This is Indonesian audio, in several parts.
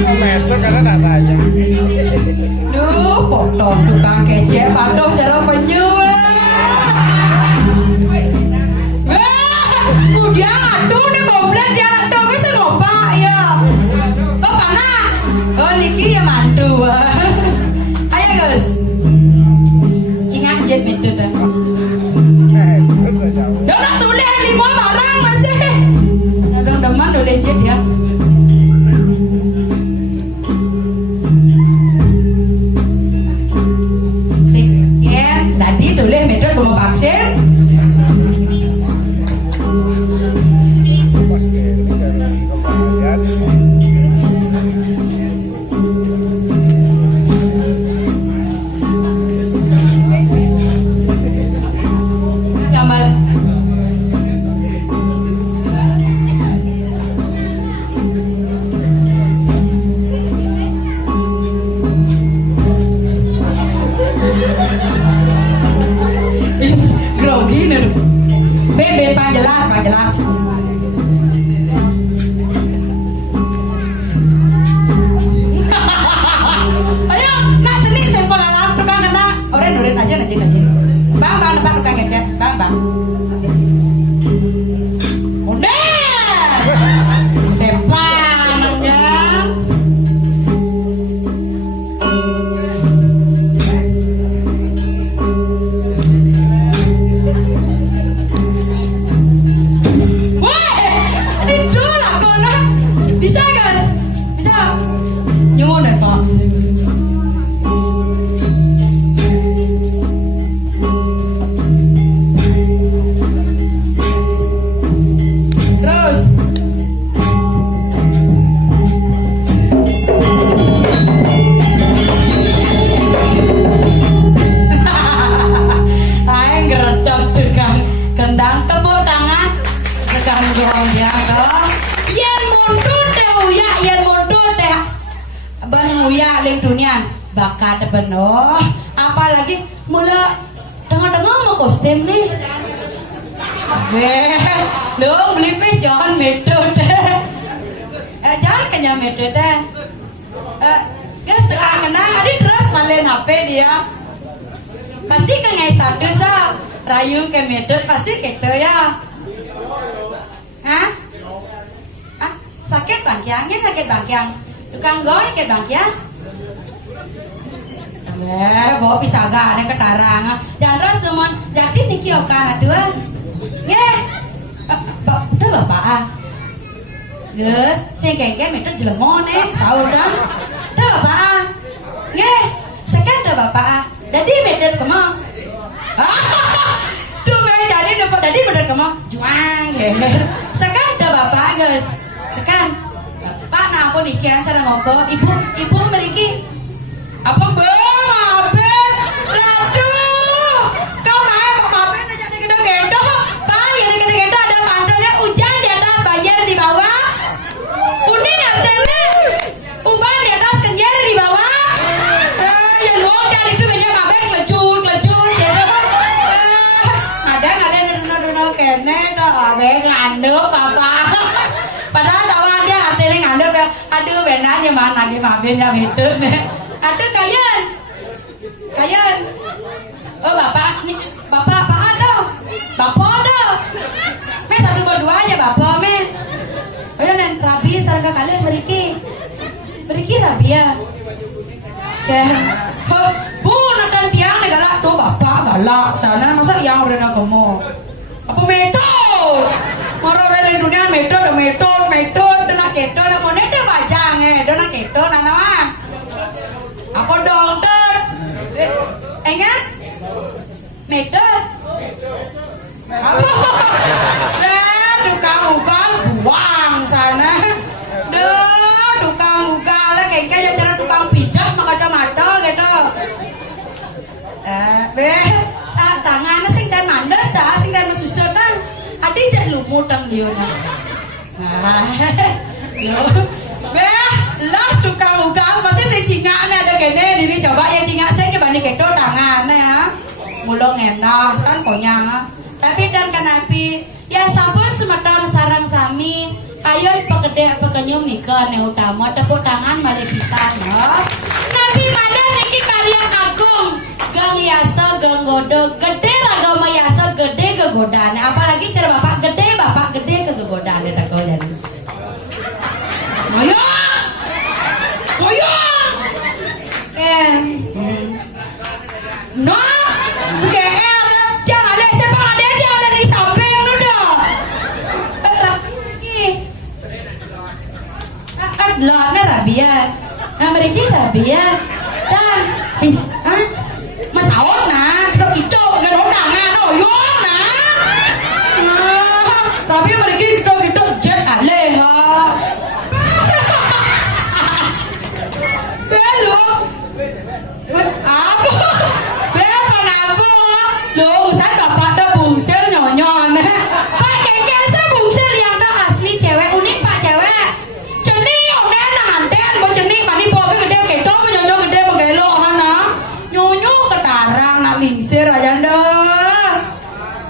Metro karena tak tanya. Duh, potong tukang kecek, padong cara penyu. Dia aduh nih komplain dia aduh ke senopa ya. Oh mana? Oh niki ya mantu. Ayo guys. Cingat jet itu dah. Dah tulis 5 barang masih. Ada deman udah jet ya. Tadi tulis metode belum vaksin. Grogi nih, bebe pak jelas. Ayo, nak jenis yang pengalaman tukang kena, oren aja najin. Bang, nampak tukang ngecek, bang. Udah, sepan namanya. Bisa guys, bisa nyuwun dan kok. Terus aing geretok tukang kendang tepuk tangan tukang gorongnya kok. Yen mundur teh uya, yen mundur teh ben uya ling dunia bakat beno. Apalagi mula tengah-tengah mau kostum nih. Lu beli pe jangan metode. Jangan kenya metode. Guys tengah kena adi terus malen HP dia. Pasti kengai satu sa rayu ke metode pasti gitu ya. Hah? Sakit bangkiangnya sakit bangkiang tukang goy sakit bangkiang bawa pisaga ada ketarang dan terus teman jadi niki okan dua udah bapak guys si kengke meter jelemon sahur dan udah bapak sekian udah bapak jadi meter kemang tuh jadi dapat jadi meter kemang juang sekian udah bapak guys sekan Pak nah aku nih saya ngoko ibu meriki apa maafin ratu kau naik maafin aja di gede-gede Pak yang gede-gede ada pantalnya hujan di atas banjir di bawah kuning artinya ubah di atas kenjer di bawah yang luang dari itu banyak maafin lecut ya ada kene dah abe nganduk apa padahal tawa dia artinya ngandep ya aduh benar aja mana lagi maafin ya itu aduh kayan oh bapak nih bapak ada me satu berdua aja bapak me oh ya nen rabi sarga kali beriki rabi ya bu nonton tiang negara tuh bapak galak sana masa yang udah kamu apa metode maro rele dunia metode dona keto na monete bajang dona keto na naman apa dokter ingat metode apa tukang ugal buang sana tukang ugal kayak cara tukang pijat maka kacamata gitu tangan sing dan mandas sing dan mesusut adi jak lumutan dia lah tukang ugal masih si cingaknya ada gini ini coba ya cingak saya coba nih keto tangannya ya mulung enak san konyang tapi dan kanapi ya sampun semeton sarang sami Ayo pegede pekenyum nika ne utama tepuk tangan mari pisan ya. Nabi mana niki karya agung. Gang yasa gang godo gede ragama yasa gede kegodaan. Apalagi cara bapak gede kegodaan ada godan. Ayo. Ayo. No. GR jangan lihat siapa ada dia oleh di samping udah. Lorna rabia, Amerika rabia, dan Mas Awon nah, kita nggak ada nah, yuk nah, tapi Amerika kita jet aleh ha, belum, aku, belum apa, lo saya dapat ada bungsel nyon, pak kengkeng saya bungsel yang dah asli cewek unik pak cewek. Lingsir aja dah.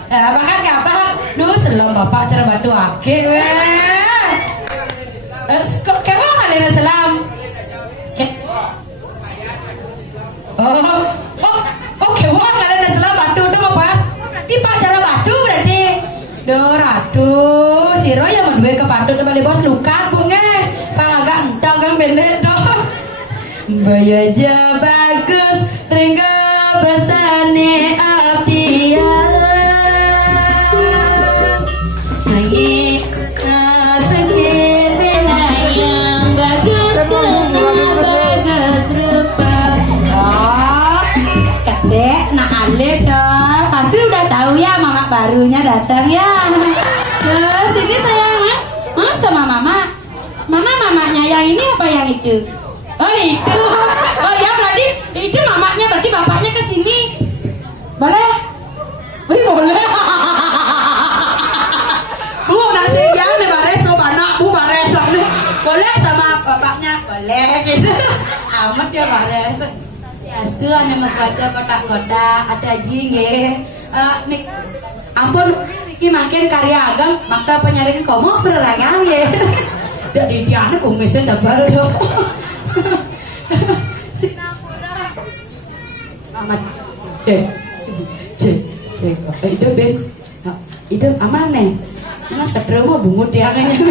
Bahkan apa? Duh selam bapak cara batu akik weh. Kok kewang alena selam? Oh kewang alena selam batu tu apa pas? Di cara batu berarti. Duh ratu siro yang menduwe ke batu tu balik bos luka bunge. Pagak entang kan bener doh. Bayu aja bagus ringga besane abdia sangi secete yang bagus rupa kadek nak alih dah pasti udah tahu ya mama barunya datang ya sini sayang sama mama mana mamanya yang ini apa yang itu oh itu oh ya berarti itu mamanya berarti bapaknya ke sini boleh boleh bu nasi yang nih bares no anak bu bares nih boleh sama bapaknya boleh gitu amat ya bares ya setelah nih membaca kotak-kotak ada jingge nih ampun Riki makin karya agam makta penyaring komo berangan ya jadi dia anak kumisnya double dong Sinapura amat cek itu ben itu aman nih mas seberapa bungut dia kayaknya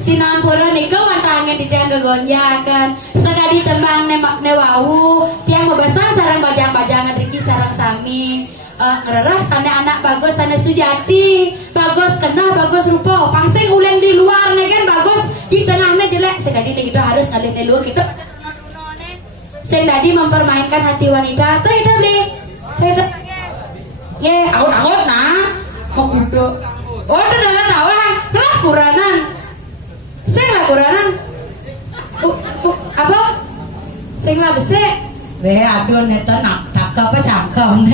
Sinapura niku wantangnya di tiang kegonjakan sekali tembang newau tiang membesar sarang bajang-bajangan Riki sarang sami ngererah sana anak bagus sana Sujati bagus kena bagus rupa pangsing uleng di luar nih kan bagus di tengahnya jelek sekali kita harus ngalih dulu kita saya tadi mempermainkan hati wanita tuh itu beli ye awet nah mau kudu oh itu dengan tawa lah kuranan saya lah kuranan apa saya lah besek weh aduh neta nak tak apa cangkem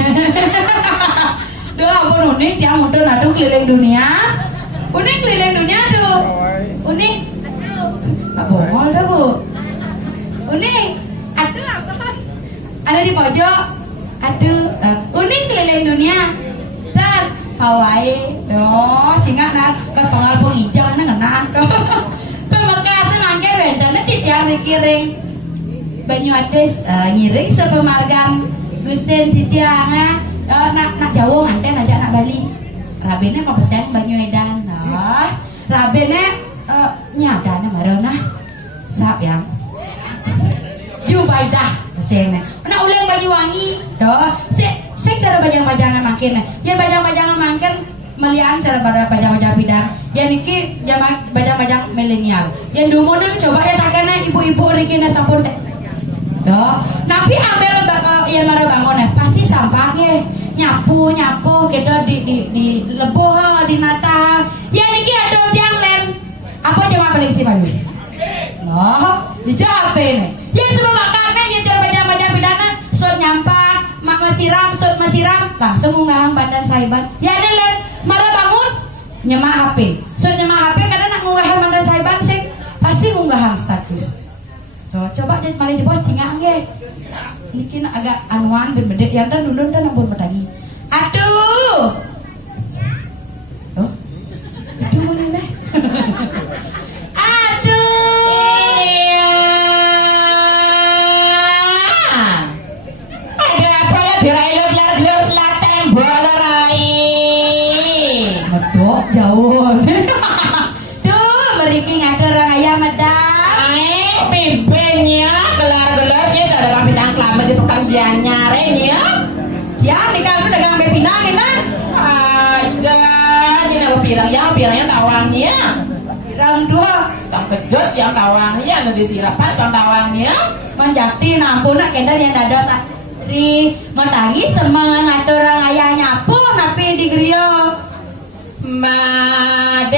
duh ampun unik yang mudah aduh keliling dunia unik keliling dunia aduh unik tak bohong dah bu unik aduh apa ada di pojok aduh unik keliling dunia dan Hawaii oh sehingga nak ke pengalpung hijau nak kenaan pemekas semangkai bentana di tiang dikiring Banyu Ades ngiring sepemargan Gusten di tiang nak Jawa nganten aja nak Bali rabene mau pesen Banyu Edan rabene nyadana marana sap yang Jubaidah pesennya nak uleng Banyuwangi doh si cara bajang-bajangan makin ya bajang-bajangan makin melihat cara pada bajang-bajang bidang ya niki zaman bajang-bajang milenial yang dulu coba ya takana ibu-ibu rikina sampun doh nabi ambil ya marah bangun pasti sampahnya nyapu kita di leboh di natal ya niki ada tiang lem apa cuma paling si bagus loh dijatin ya semua makannya ya cara banyak pidana sud nyampah mak mesiram langsung ngahang badan saiban ya ada lem marah bangun nyemak HP sud nyemak HP karena nak ngunggahan badan saiban sih pasti ngunggahan status tuh coba jadi malah di posting nggak niki agak anuan berbeda yang dan dulu dan ampun bertani aduh itu mana niki ngada orang ayam medang. Pimpinnya gelar-gelarnya ada kapitan kelamat di pekerjaan nyarenya. Ya, nikah aku dagang bepinang gimana? Aja, ini nama pirangnya tawangnya. Pirang dua. Tang kejut yang tawangnya, nanti sirapat yang tawangnya. Manjati nampun nak kendal yang ada satri mendangi semangat orang ayahnya pun tapi di griyo Maderai,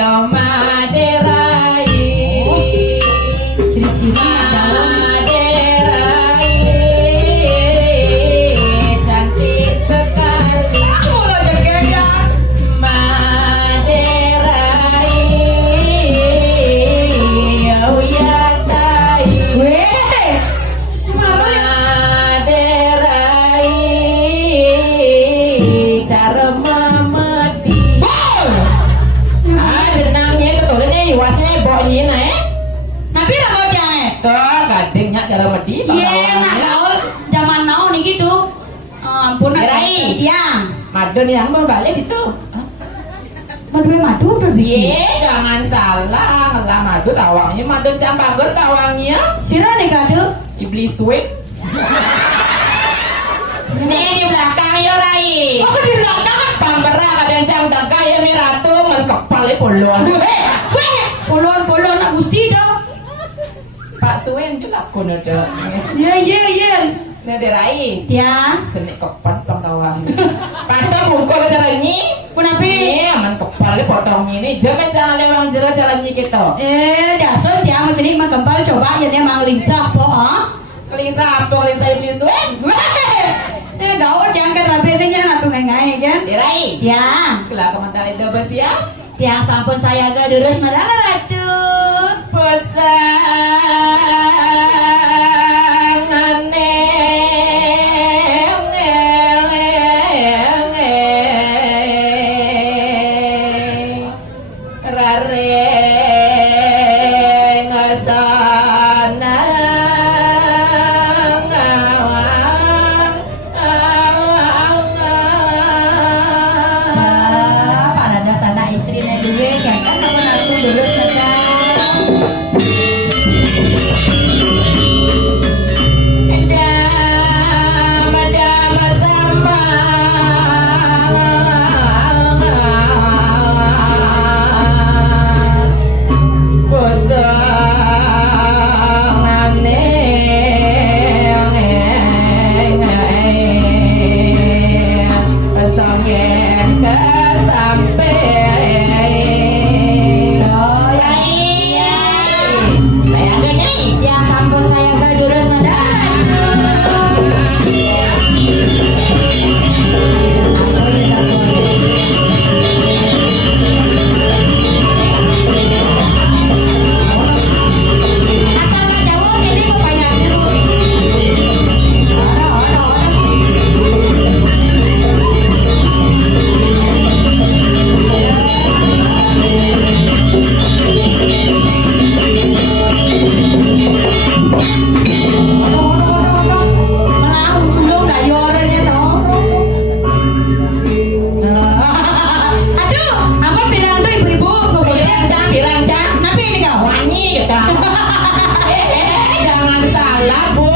oh Maderai, ciri-ciri Maderai, cantik sekali. Aku lo jaga Maderai, oh ya tai. weh Maderai, cara memedi. Ada nangnya itu tuh ini wasinya boknya nih. tapi ramau jangan Tuh gadingnya cara medi. iya nak gaul zaman now nih gitu ampun nak Gerai. yang Madu nih yang mau balik itu. berdua madu Ye, jangan salah. Lah madu tawangnya madu jam bagus tawangnya. sirah nih kado Iblis sweet. Nih di belakang yo Rai. aku di belakang Pamberah kadang jam daga ya mi ratu mengkepal polon. weh polon nak gusti dong Pak Suen juga kono dah. iya Nih di Rai. ya Jenik kepat tawang. Pastor bungkul cara ini. kenapa Nih aman kepal potong ini. Jangan lewat jalan kita. dasar dia mau jadi kembal coba ya dia mang lingsah po Kelisa iblis Suen. ya gaul jangan kan rapi nya nak ngai kan Di Rai. ya Kula komentar itu bos ya. tiang sampun saya ga deres madala ratu pada dasar istrinya dia jangan temen aku deres madala ya sampun saya ga deres madala asal jauh jadi kebanyakan aduh apa pindah tuh ibu-ibu napi ini kau Jangan salah bu,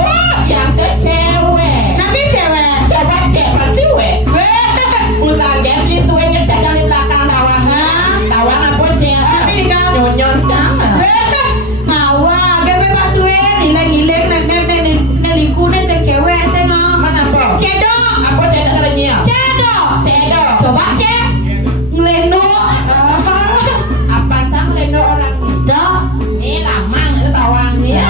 yang itu cewek. napi cewek Coba cek pasti weh. Bukan dia beli suwe ngecek dari belakang tawang. Tawang apa cek? napi ini kau Nyonyon jangan. ngawa gawe Pak Suwen hilang-hilang nelingkune sing cewek sing Mana apa? cedok Apa cek caranya? cedok Cedok. coba cek ngeleno Apa cang lendo orang ini? dok Ini lamang itu tawangnya.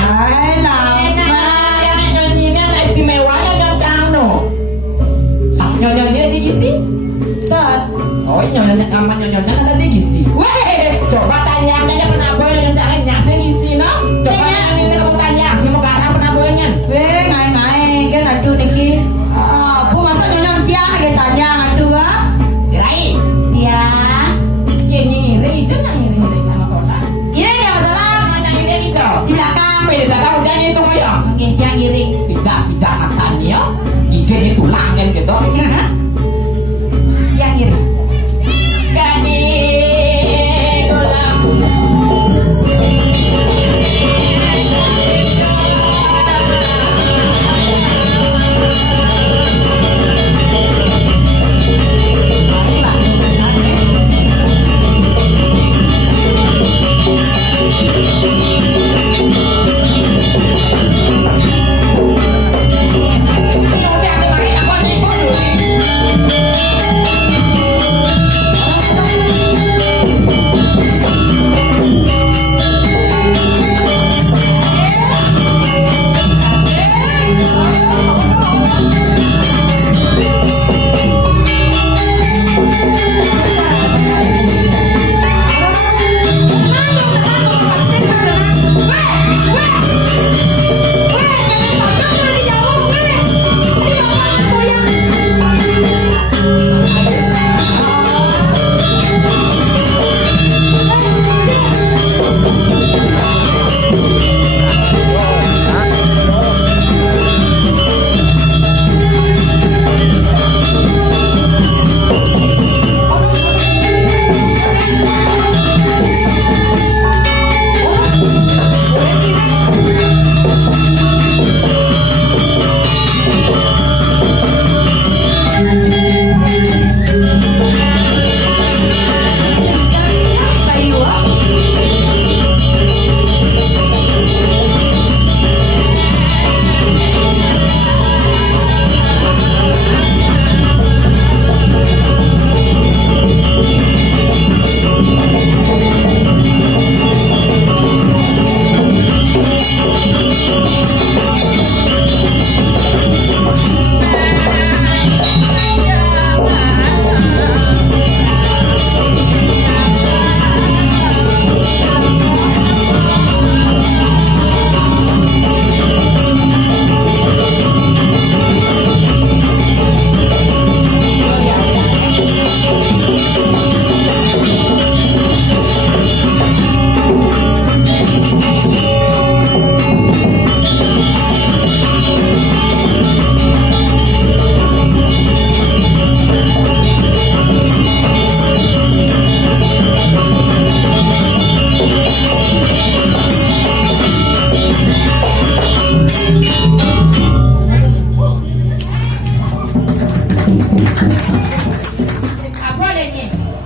lama Yang nyanyinya ada istimewanya kan cang no. Nyonyonnya di gizi? bet Oh nyonyonnya aman nyonyonnya ada di gizi. weh Coba tanya aja penabur yang caranya sing isi no. Coba ini kamu tanya si Mekara penaburnya. weh ngai-ngai kan aduh niki bu masa nyonya dia lagi tanya aduh Dirai. ya Iya nyinyirin itu nyinyirin sama kola. ini dia masalah Nyinyirin itu. di belakang Beda tak udah itu kaya. oke dia ngiring Tidak makan ya. Ide itu tulang kan gitu. dia ngiring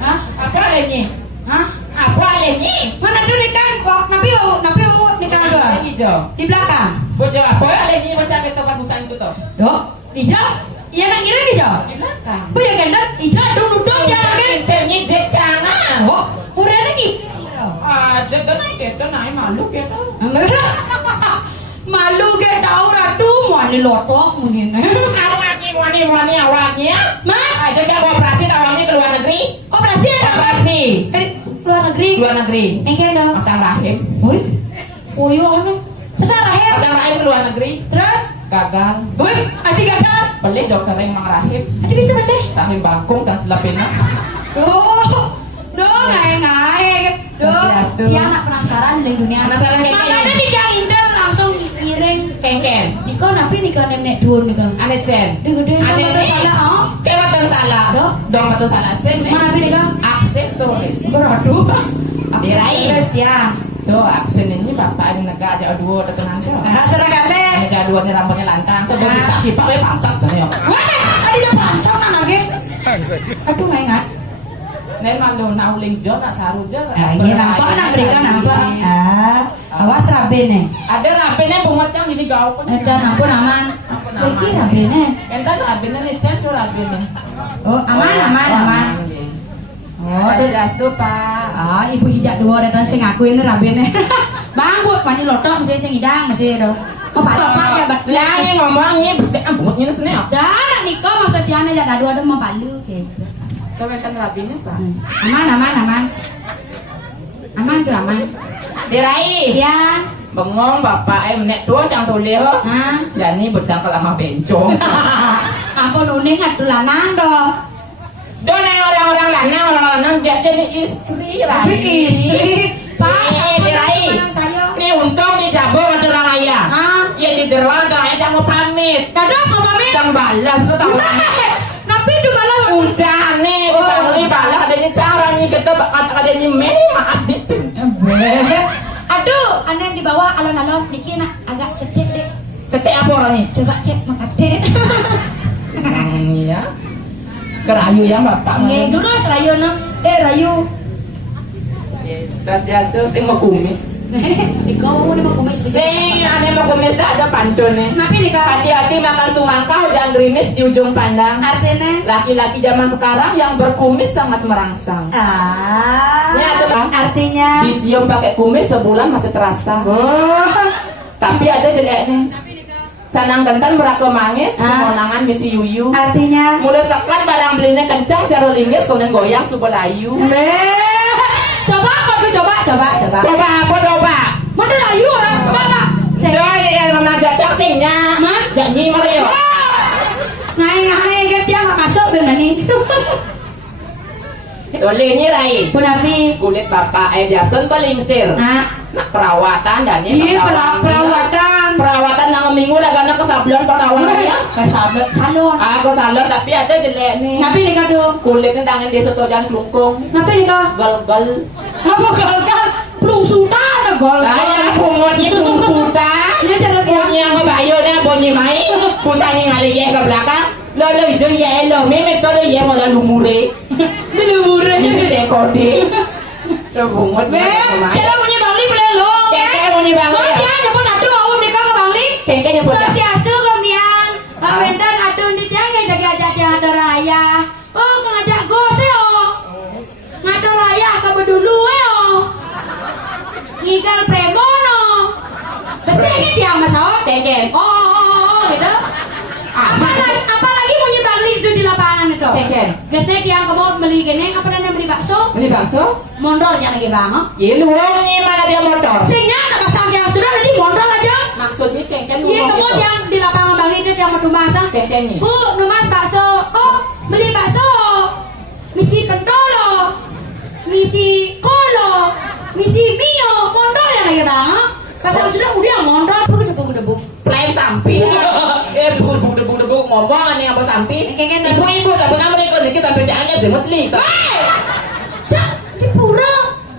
Hah? Apa lagi? Hah? Apa lagi? Mana tuh nikah? Kok napi mau nikah dua? Lagi jo. Di belakang. Bocah apa lagi bocah itu kasusan itu toh? Yo, hijau. Ya nak kira hijau. Di belakang. Bu ya gendut hijau duduk jangan kan? Pinternya jek jangan. Oh, kurang lagi. Ada tu naik malu kita. Malu ke tahu ratu mani lotok mungkin. Wani awalnya. Mak, Ada yang operasi awalnya ke luar negeri. operasi ya? Operasi. Luar negeri. Luar negeri. Engke dong. Pasang rahim. Woi. Oh iya anu. Pasang rahim. Pasang rahim ke luar negeri. Terus, Gagal. woi, adi gagal. Beli dokter yang mang rahim. Adi bisa bedeh. Rahim bangkung dan selapina. Duh, ngai. Duh, dia anak penasaran di dunia. Penasaran kayak gini. Makanya dia intel langsung ngiring. Kengken. Niko napi nikah nenek dua nikah. Ane sen. Gede sama Ane salah oh. Kewatan salah. Doh. Dong matu salah sen. Mana napi nikah? Aksesoris. Beraduh. Dirai. Terus ya. Tuh aksen ini bapak ini negara ada dua tekan aja. Serah kale. Negara dua ini rambutnya lantang. Tuh bagi pak hipak we pangsat sana yuk. Wah, adi dah pansau nang lagi. Aduh ngai ngat. Nen malu nauling jo nak saru jo. Iya nampak nak berikan nampak. Awas rabe nih. Ada rabenya bungot yang ini gaul. Ada ampun aman. Pergi rabe nih. Entah rabenya nih cek tuh rabenya. Oh aman. Oh, Jelas tuh pak. Ibu hijak dua dan sing aku ini rabene. Bang, Bu, mani lotok mesti sing idang mesti do. Oh, pak ya bat. Lah ini ngomongnya betek ambungnya sini ya. Dah, niko maksudnya nih ada dua mau palu gitu. Kau kan rabenya pak. Aman tuh aman. Dirai. Ya. Bengong bapak menek tua cang toleh. Hah? Yani bercangkel sama bencong. Ampun uning atuh lanang do. Dona orang-orang lanang jadi istri Rai. Pak, Dirai. Ini untung di Jabo ada orang ayah. Ah, Ya di deruan orang ayah mau pamit. dadah mau pamit. Tang balas tuh tahu. Napi du malah Udah nih, beli balas adanya cara nih kita adanya meni maaf jepin. Aduh, aneh di bawah alon-alon dikit nak agak cetek deh. Cetek apa orang ini? Coba cek makate. Ini ya. Kerayu ya bapak. Nggih, dulu serayu no. Rayu. Jatuh sing mau kumis. Ikaw ni makumis. Sing ane mau kumis ada pantun nih. Napi ni ka? Hati-hati makan tumangkah jangan gerimis di ujung pandang. Artinya? Laki-laki zaman sekarang yang berkumis sangat merangsang. Ini ada bang. Artinya? Dicium pakai kumis sebulan masih terasa. Tapi ada jeleknya. Canang kentan berako mangis, kemonangan misi yuyu. Artinya? Mudah sekat barang belinya kencang, jaro linggis, kemudian goyang subelayu. Coba apa? Coba. Mana layu orang? Coba tak? Coba yang mana jajak sihnya. Janji Mario. Ngai, dia nggak masuk benar nih. Dolenya Rai. Punapi. Kulit bapak Jason pelingsir. Nak perawatan dan ini perawatan yang minggu dah karena kesablon perawatan ya. Salon. Aku salon tapi ada jelek nih. Napi ni kado. Kulitnya tangan dia sotojan kelungkung. Napi ni ka? Gol. Apa gagal? Pelung sultan ada gol. Ayah pungutnya pelung puta. Punya ngebayunya bunyi main. Putanya ngali ye ke belakang. Lo itu ye lo. Mimi to lo ye mau lumure. Lumure. Mimi cekode. Lo bungut. Kita punya Bangli boleh lo. Keke bunyi Bangli. Ya, nyebut atuh awam nikah ke Bangli. Keke nyebut. Setiastu kemian. Pak Wendan atuh di jangan jaga-jaga yang ada raya. Oh, ngajak gose oh. Ngada raya ke bedulu oh. Ngigal premono. Pasti ini dia masuk. Keke. Oh, gitu. Apalagi punya Bangli itu di lapangan itu. Keke. Biasanya dia kamu beli gini, apa namanya beli bakso? Beli bakso? Mondornya lagi banget. Ya lu nih mana dia motor? Sehingga anak pasang yang sudah jadi mondor aja. Maksudnya keke Iya, kamu yang di lapangan Bangli itu yang mau masang. Keke-nya. Bu, numas bakso. Oh, beli bakso. Misi pendolo. Misi kolo. Misi mio. Mondor yang lagi banget. Pasang sudah udah mondor. Debu. Lain sampi. Debu ngomong nih apa sampi? Ibu-ibu tak pernah mereka dikit sampai jalan jemut li. Cak, di pura.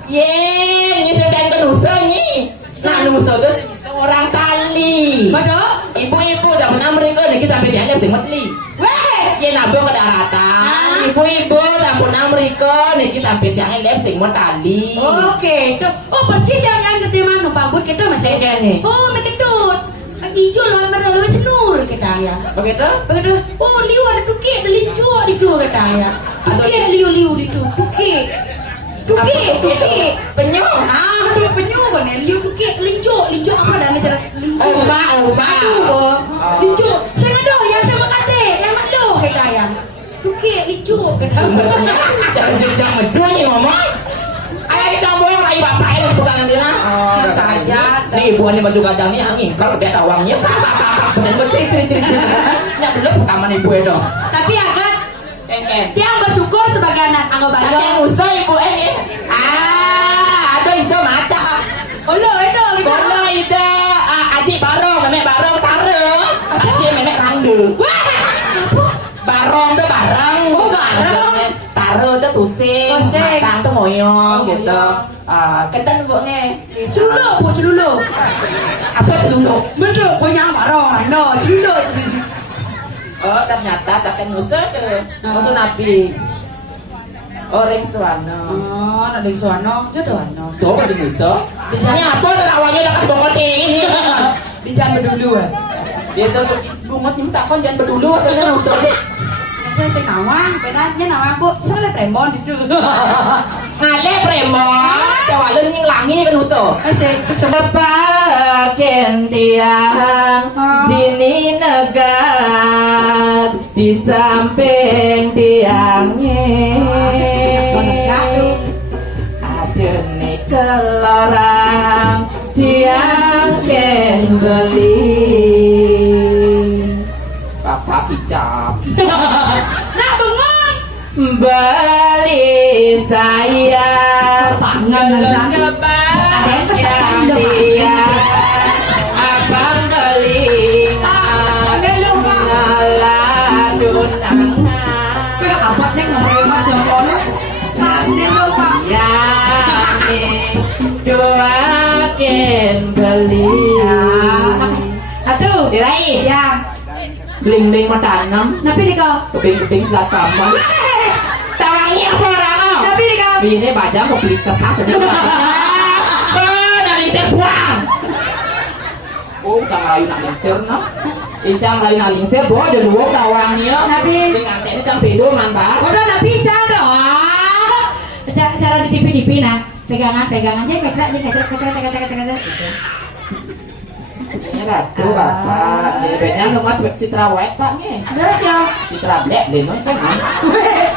Ini sedang ke nusa nih. Nah nusa itu orang tali. Betul? Ibu-ibu tak pernah mereka dikit sampai jalan jemut li. Weh, niki nabung ke daratan. Ibu-ibu sampun nang mriko niki sampe tiang lem sing mun tali. Oke, tuh. Oh, percis yang kestiman numpang kita masih kene. Oh, meketut. Ijo lah mereka senur kita ya. Begitu? Begitu. Oh, liu ada tukik, ada linju di tu kita ya. Tukik liu di tu. Tukik. Penyu. Aduh, penyu kan ya. Liu tukik, linju apa dah cara linju. Ubah. Linju. Saya ada yang sama kade, yang ada kita ya. Tukik, linju kita. Jangan medru nih ngomong. Ayo kita ngomong lagi bapak itu bukan nanti nah. Saya. Nih ibu ini baju gadang nih angin kalau dia tawangnya. Dan berciri-ciri. Nya belum kaman ibu itu. Tapi agak dia bersyukur sebagai anak anggo bayo. Yang usah ibu ada itu mata. Olo itu. Kalau itu aji barong, memek barong taruh. Aji memek ranggu. Barong tuh barang. Taruh tuh tusing. Matang tuh moyong gitu. Kenten bu nge. Celulu. Apa celulu? Betul, koyang barong. No, celulu. Oh ternyata takkan musuh tuh. Musuh nabi. Orang Suwano. Oh, Nabi Suwano, jodoh. Tuh ada musuh. Ini apa tuh awalnya udah kebongkar ini. Di jangan berdulu. Dia tuh bungut ini tak kon jangan berdulu atau jangan musuh deh. Saya nawang, bedanya nawang bu, saya le premon itu. Ngale premon, cewek lu langi kan musuh. Bagian tiang dini negat di samping tiangnya. Adene kelorang tiang ken beli. Bapak hijab. Nak bengong. Beli saya Ada pesan dia abang telinga ngaladun angan apa sih ngomongin mas Joko? Pasti lupa. ya doakin beli Aduh. dirai Ya. bling-bling matanam Napi di kau. keping-keping selat sama tawangi apa orang Napi di kau. ini baca mau beli kertas tadi dari saya buang jangan layu nak lingsir no jangan layu nak lingsir boh ada dua tawangnya Napi. dengan ini jangan pedo mantap Udah Napi cara. Cara di TV nah. Pegangan aja kecil. ini ratu bapak jadi bedanya lemas citra white pak nih Terus ya. citra black deh no kan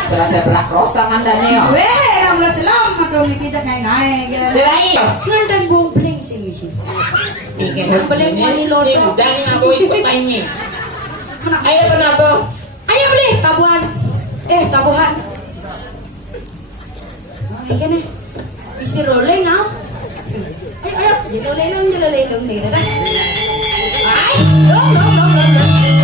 setelah saya belak cross tangan dan ya Weh, ramlah selam atau kita naik-naik. dirai Nonton bumbling sih misi. Ikan bumbling ini mani lodo. jangan ngaku ikut mainnya ayo kenapa Ayo beli tabuhan. Tabuhan. Ikan nih. Isi rolling now. Ayo, jelolelong nih. Ay, dong.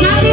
Nabi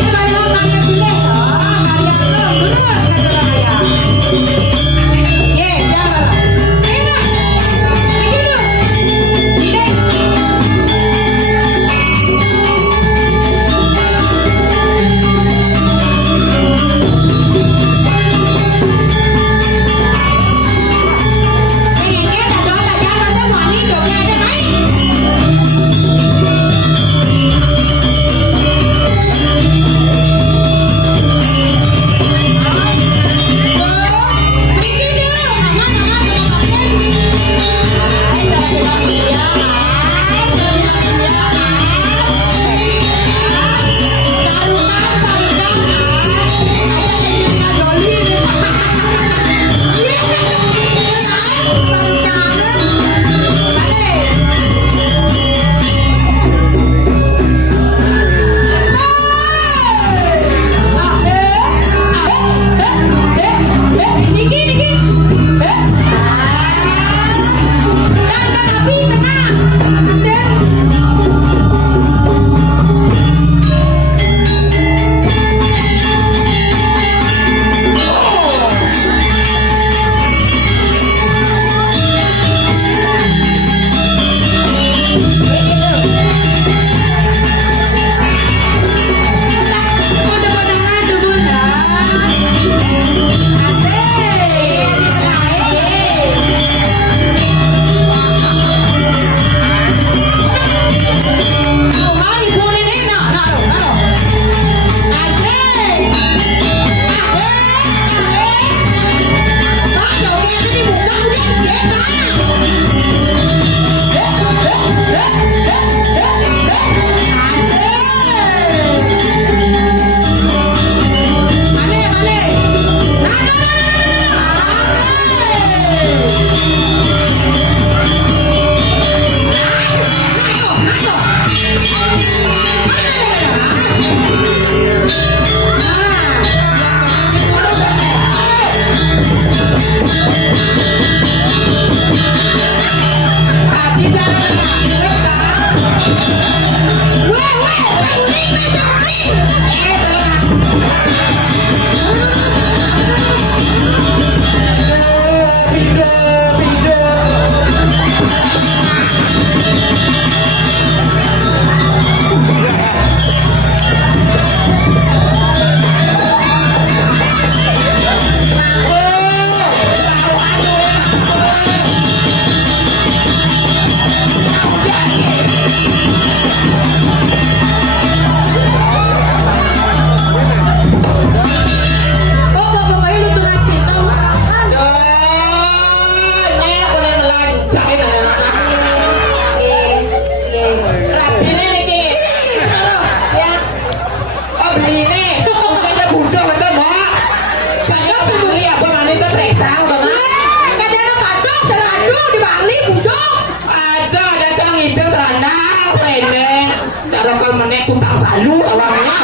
tumpang salu awalnya.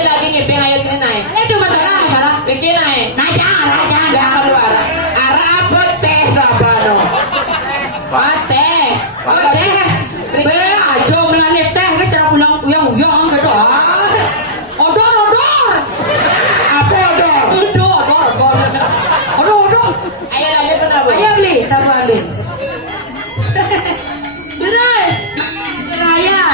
Lagi ngiping ayo sini naik. Aduh masalah. Bikin naik. Nah jangan. Jangan keluar. Arah apa teh apa no? Teh. Be aja melani teh ke cara pulang uyang gitu. Odor. Apa odor? Odor. Ayo lanjut benar bu. Ayo beli, satu ambil. Terus, raya.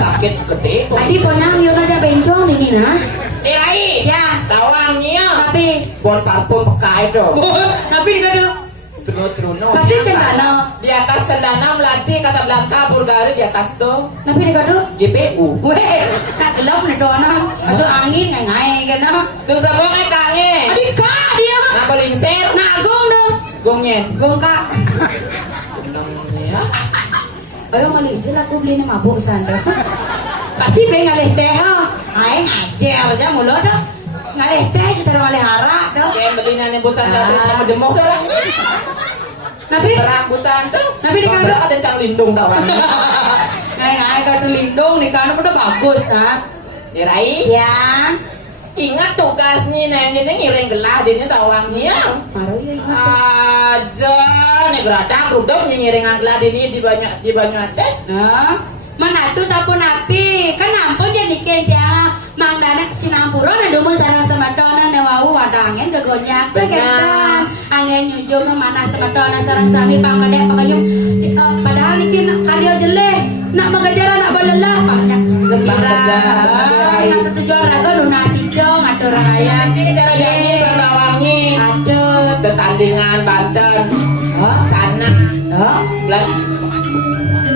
Kaget gede. Adi ponyang yun aja bencong ini nah. Rai. Ya. Tawangnya. Tapi. Bon parfum pakai dong. Tapi dikado. Truno. Pasti cendana. Di atas cendana melati Casablanca Bulgaria di atas tuh. Tapi dikado. GPU. Weh, nak gelap nih doana. Masuk angin ngai kena. Terus apa ngai kange? Adi kak dia. Nah belingsir. Nah gong dong. Gongnya. Gong kak. Ayo ngalih aja lah, aku beli ini mabuk sanda. Pasti pengen ngalih teh ha. Ayo ngajar aja mulut dah. Ngalih teh kita ngalih harak dah. Kayak beli nanya busan dari nama jemok dah. Nabi perang busan tuh. Nabi di kandung ada cang lindung kawan. Ngai kado lindung di kandung udah bagus nah. Dirai? Ya. Ingat tugasnya nanya ngiring gelah dia tawangnya. Baru ya ingat. Aja nih geradak rudok ngiring gelah ini di banyak aja. Nah, mana tuh sapu napi? jagonya kegiatan angin nyunjung mana semadona sarang sami pangkadek panganyum padahal iki karya jeleh nak mengejar anak balelah banyak gembira nak tujuan raga lunasi jong atur raya Jadi bertawangi aduh Ketandingan Banten Sana Lan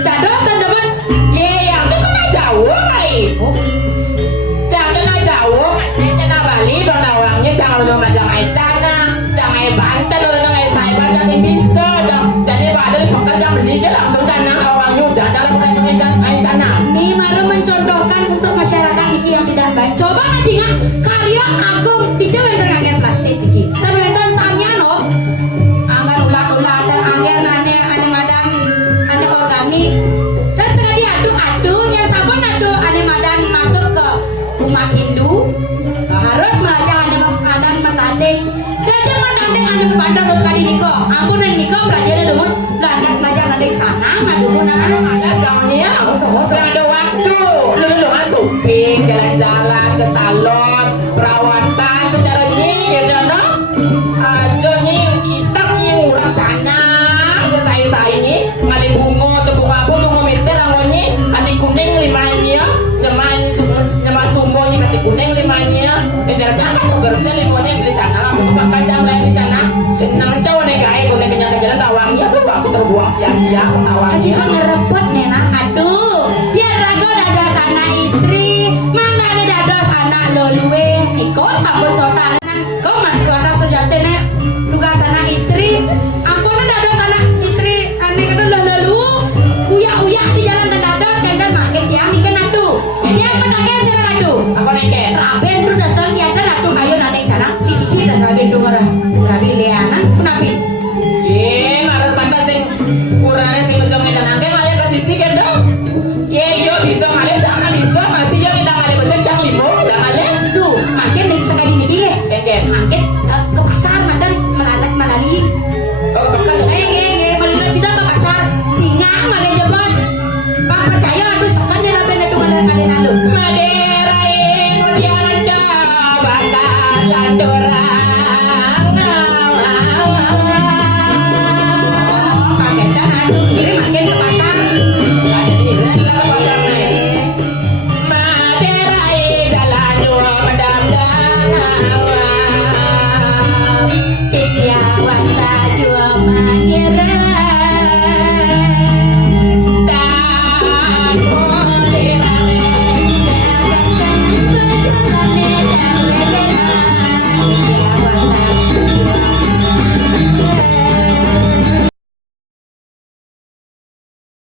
dadosan teman Ye yang itu kan jauh Jangan jauh Cina Bali bertawangnya Jangan udah macam sana Jangan Banten udah ngai saya Banten ini bisa dong Jadi pada pekerja beli dia langsung sana tawangnya Jangan main sana ini maru mencontohkan untuk masyarakat iki yang tidak baik coba ngaji nggak karya agung tidak bener ngangin plastik iki terbentan samnya no anggar ulat-ulat dan anggar ane madan ane organik dan sekali adu yang sabun ane madan masuk ke umat Hindu harus belajar ane madan menanding belajar menanding ane berkandang untuk kali niko ampun dan niko belajar dulu belajar nanding sanang ngadu Ya soalnya Saya ada waktu Lu doang kuping Jalan-jalan ke salon Perawatan Secara ini gitu no Aduh ini hitam ini murah sana Saya ini Ngali bungo atau bunga pun Bunga minta langgonya Kati kuning limanya Nyama sumbonya kati kuning limanya Jalan-jalan tuh berarti limanya beli sana lah Bukan panjang lain di sana Nang cowok nih gaya Kuning kenyang-kenyang tawangnya Aduh aku terbuang siang-siang tawangnya Kan ngerepot nena aduh ya rago dado sana istri mana ada dado sana lo luwe ikut ampun sotaran kau mas kuota sejati nek tugas sana istri ampun dado sana istri aneh kan lo lu uyak di jalan dan dado skandal makin tiang ikan adu yang menangnya saya adu Aku neken raben tuh dasar yang kan adu ayo nanti sana di sisi dasar raben tuh orang rabi lianan kenapa Ye, malah pantat sing kurangnya sing bisa ngelanangke malah ke sisi kan dong. Ye, yo bisa malah jangan bisa masih yo minta malah bercecang limo, tidak malah. tuh makin nih sekali nih Keke. makin ke pasar makan melali Oh, bakal malina tidak ke pasar singa malin bos pak percaya aduh sekan dia laben itu malin alun Made,